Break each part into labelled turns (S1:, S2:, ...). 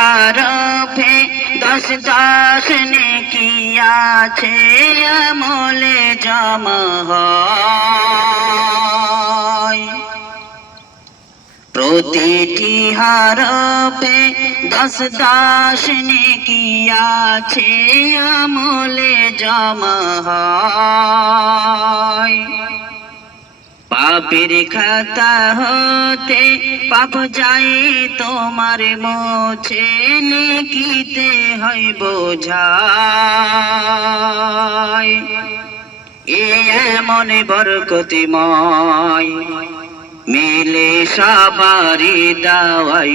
S1: হারফে দশ দশ নেকি আছে আমলে জমা হয়। প্রতিটি হারফে দশ দশ নেকি আছে আমলে জমা হয়। পাপের খাতা হতে পাপ যায় তোমার মোছে নেকিতে হয় বোঝা এ এমন বরকতিময়, মিলে সাবারি দাওয়াই।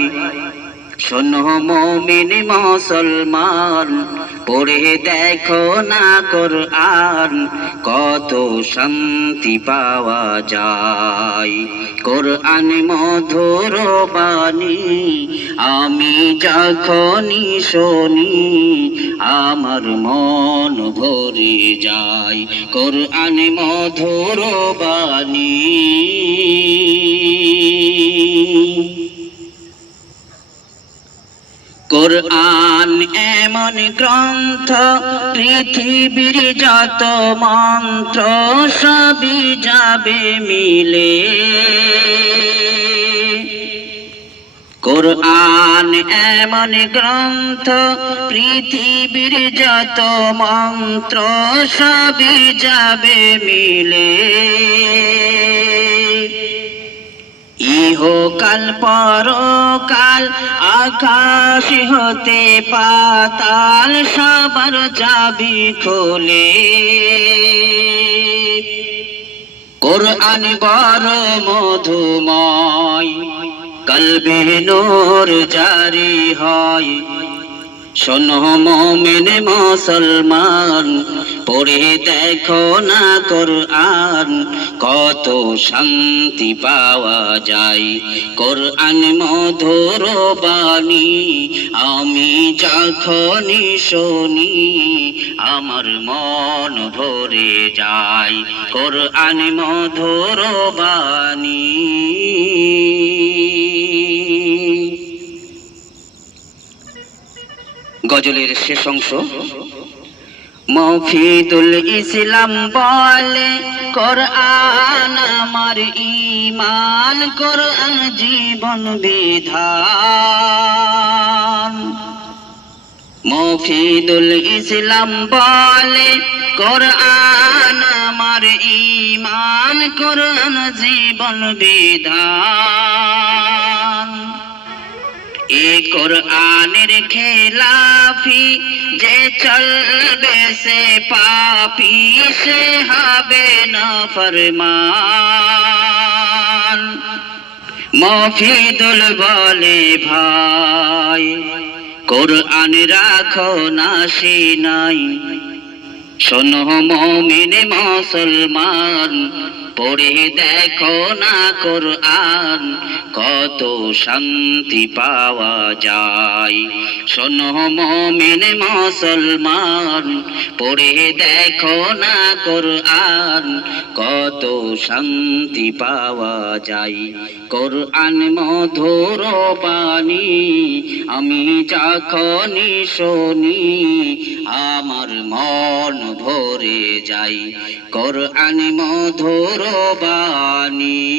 S1: শোনো মমিন মুসলমান, পড়ে দেখো না কোরআন, কত শান্তি পাওয়া যায়। কোরআন মধুর বাণী, আমি যখনই শুনি, আমার মন ভরে যায়। কোরআন মধুর বাণী। গ্রন্থ, পৃথিবীর যত মন্ত্র, সবই যাবে মিলে। কোরআন এমন গ্রন্থ, পৃথিবীর যত মন্ত্র, সবই যাবে মিলে। ইহকাল পরকাল, আকাশ হতে পাতাল, সবার যাবি খোলে। কোরআন বড় মধুময়, কলবে নূর জারি হয়। শোনো মোমেন মুসলমান পড়ে দেখো না কোরআন, কত শান্তি পাওয়া যায়। কোরআন মধুর বাণী, আমি যখনই শুনি, আমার মন ভরে যায়। কোরআন মধুর বাণী। গজলের শেষ অংশ মফিদুল ইসলাম বলে, কোরআন আমার ইমান কোরআন জীবন বিধান। মফিদুল ইসলাম বলে, কোরআন আমার ইমান কোরআন জীবন বিধান। এ কোরআনের খেলাফি যে চলবে সে পাপি, সে হবে না ফরমান। মফিদুল বলে, ভাই, কোরআন রাখো না, সে নাই। শোনো মমিন মুসলমান, পড়ে দেখো না কোরআন। কত শান্তি পাওয়া যায়। শোনো মমিন মুসলমান, পড়ে দেখো না কোরআন, কত শান্তি পাওয়া যায়। কোরআন মধুর বাণী আমি যখনই শুনি আমার মন ভরে যাই কোরআন মধুর বাণী।